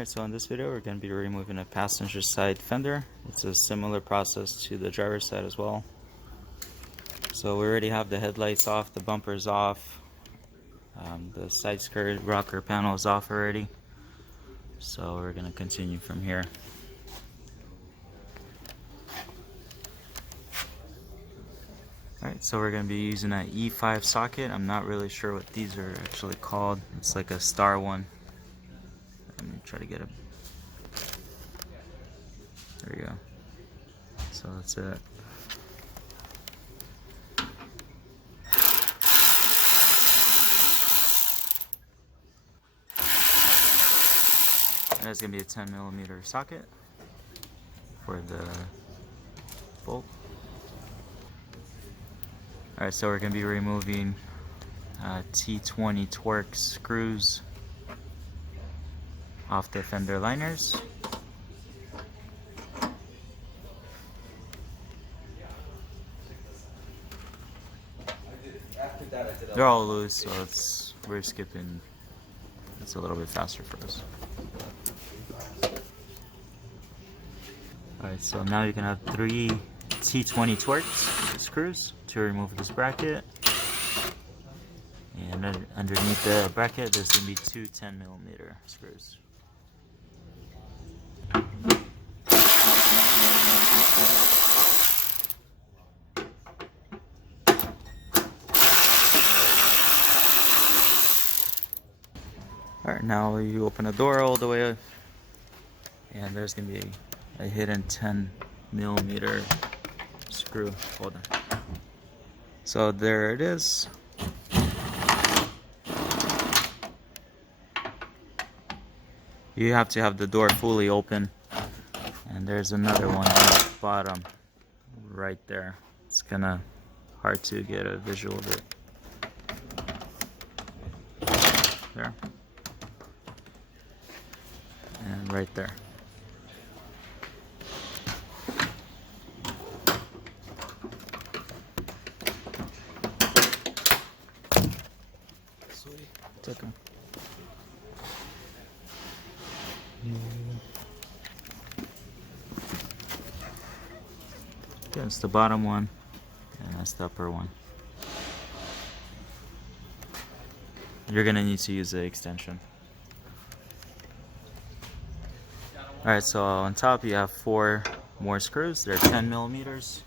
Alright, so in this video we're going to be removing a passenger side fender. It's a similar process to the driver's side as well. So we already have the headlights off, the bumpers off, the side skirt rocker panel is off already. So we're going to continue from here. Alright, so we're going to be using an E5 socket. I'm not really sure what these are actually called. It's like a star one. Let me try to get it. There we go. So that's it. There's going to be a 10mm socket for the bolt. Alright, so we're going to be removing T20 Torx screws off the fender liners. They're all loose, so we're skipping. It's a little bit faster for us. Alright, so now you can have 3 T20 Torx screws to remove this bracket. And underneath the bracket, there's going to be 2 10mm screws. Alright, now you open the door all the way up, and there's going to be a hidden 10mm screw. Hold on. So there it is. You have to have the door fully open, and there's another one on the bottom right there. It's kind of hard to get a visual of it. There. And right there. Sweet. Took him. Okay, that's the bottom one, and that's the upper one. You're gonna need to use the extension. Alright, so on top you have 4 more screws. They're 10mm.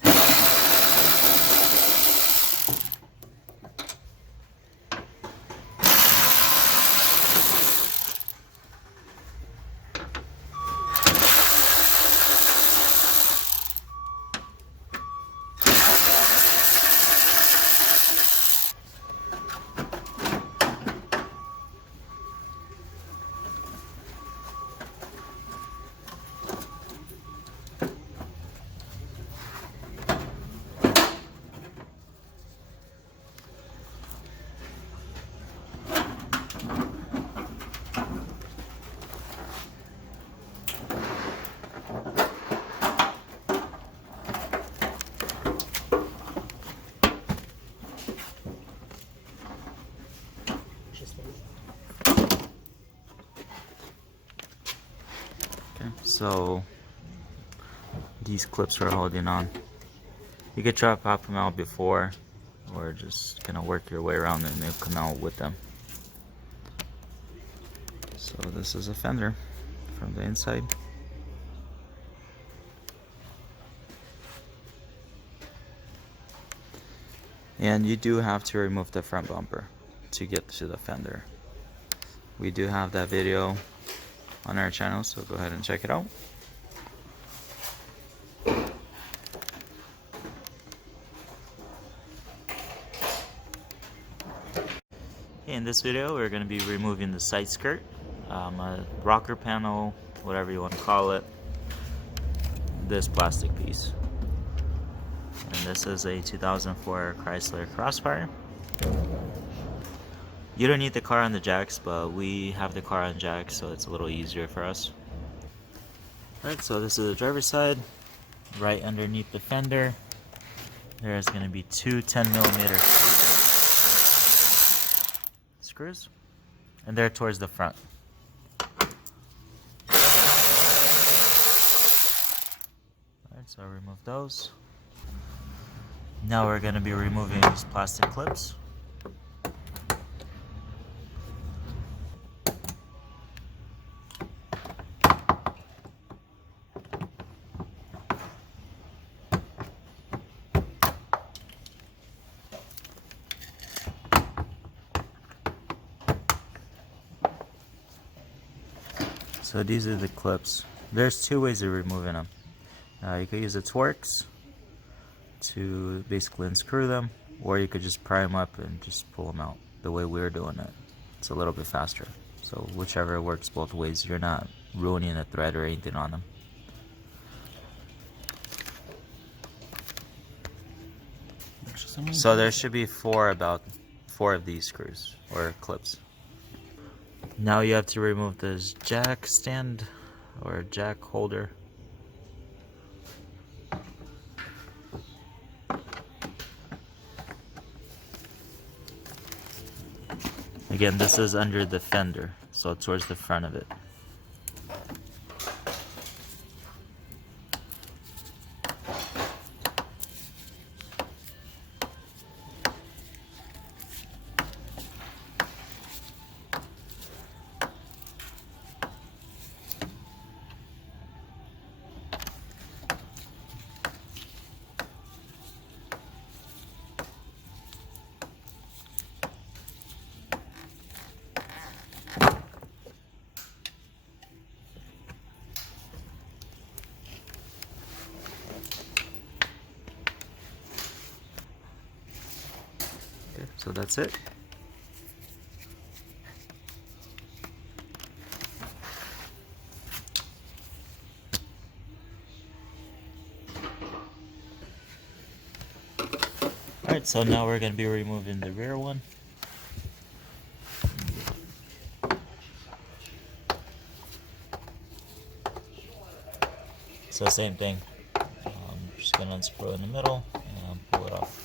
So these clips are holding on. You could try to pop them out before, or just kind of work your way around and they'll come out with them. So this is a fender from the inside. And you do have to remove the front bumper to get to the fender. We do have that video on our channel, so go ahead and check it out. In this video we're going to be removing the side skirt, a rocker panel, whatever you want to call it, this plastic piece. And this is a 2004 Chrysler Crossfire. You don't need the car on the jacks, but we have the car on jacks, so it's a little easier for us. Alright, so this is the driver's side. Right underneath the fender, there's going to be 2 10mm screws, and they're towards the front. Alright, so I removed those. Now we're going to be removing these plastic clips. So these are the clips. There's two ways of removing them. You could use the Torx to basically unscrew them, or you could just pry them up and just pull them out the way we're doing it. It's a little bit faster. So whichever works both ways, you're not ruining the thread or anything on them. So there should be about four of these screws or clips. Now you have to remove this jack stand or jack holder. Again, this is under the fender, so towards the front of it. Okay, so that's it. Alright, so now we're going to be removing the rear one. So same thing. Just going to unscrew in the middle and pull it off.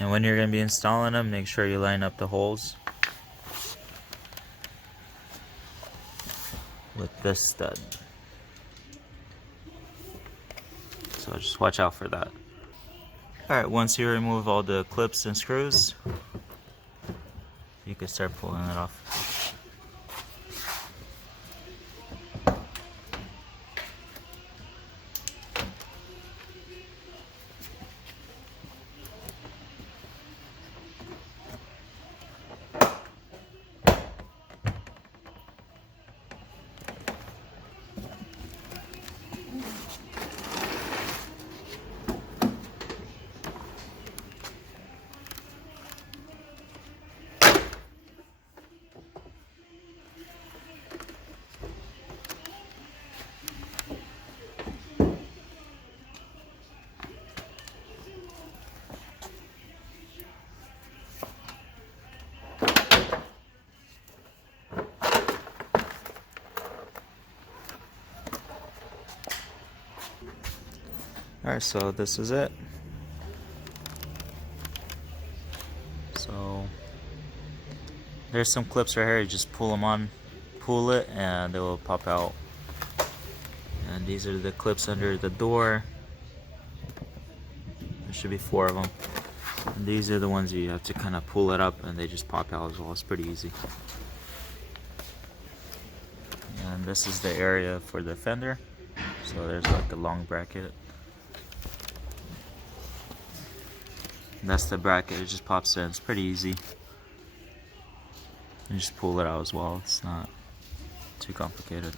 And when you're going to be installing them, make sure you line up the holes with this stud. So just watch out for that. Alright, once you remove all the clips and screws, you can start pulling it off. Alright, so this is it. So there's some clips right here, you just pull them on, pull it, and they will pop out. And these are the clips under the door. There should be 4 of them. And these are the ones you have to kind of pull it up and they just pop out as well. It's pretty easy. And this is the area for the fender. So there's like a long bracket. That's the bracket, it just pops in. It's pretty easy. You just pull it out as well, it's not too complicated.